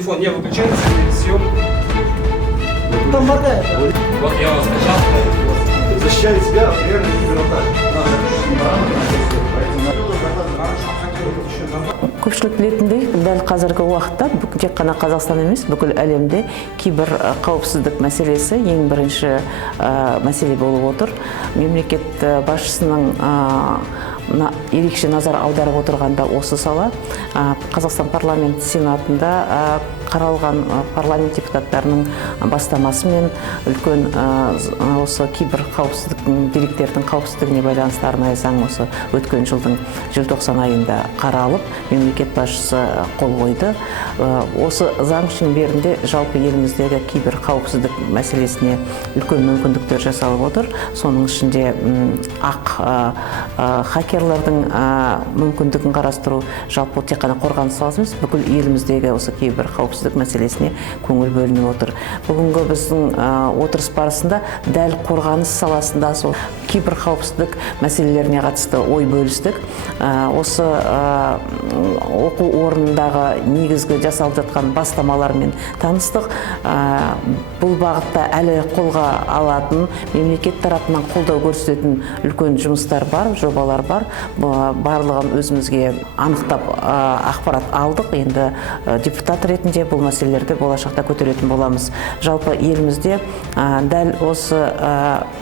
телефон не выключается, съем. Там вода. Вот я вас скачал. Защищали себя от реальной кибератак. Көпшілік білетіндей, дәл қазіргі уақытта тек қана Қазақстан емес, бүкіл әлемде кибер қауіпсіздік мәселесі ең бірінші мәселе болып отыр. Мемлекет басшысының ерекше назар аударып отырғанда осы сала Қазақстан парламент сенатында қаралған парламент депутаттарының бастамасымен үлкен осы кибер қауіпсіздіктің деректердің қауіпсіздігіне байланысты арнайы заң осы өткен жылдың желтоқсан айында қаралып, мемлекет басшысы қол қойды. Осы заң шеңберінде жалпы еліміздегі кибер қауіпсіздік мәселесіне үлкен мүмкіндіктер жасалып отыр. Соның ішінде хакерлардың мүмкіндігін қарастыру, жалпы тек қана қорғаныс саласы емес, бүкіл еліміздегі осы кибер қауіпсіздік мәселесіне көңіл бөлініп отыр. Бүгінгі біздің отырыс барысында дәл қорғаныс саласында сол кибер қауіпсіздік мәселелеріне қатысты ой бөлістік. Осы оқу орнындағы негізгі жасалып жатқан бастамалармен таныстық. Бұл бағытта әлі қолға алатын, мемлекет тарапынан қолдау көрсететін үлкен жұмыстар бар, жобалар бар. Барлығын өзімізге анықтап ақпарат алдық. Енді депутат ретінде бұл мәселелерді болашақта көтеретін боламыз. Жалпы елімізде дәл осы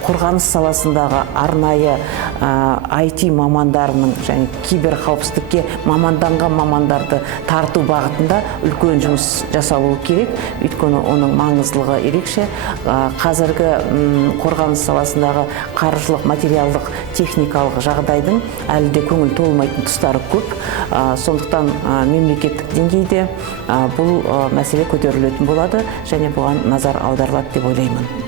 қорғаныс саласындағы арнайы IT мамандарының және кибер қауіпсіздікке маманданған мамандарды тарту бағытында үлкен жұмыс жасалуы керек. Өйткені оның маңыздылығы ерекше. Қазіргі қорғаныс саласындағы қаржылық, материалдық, техникалық жағдайдың әлі де көңіл толмайтын тұстары көп. Сондықтан мемлекеттік деңгейде бұл мәселе көтерілетін болады және бұған назар аударылады деп ойлаймын.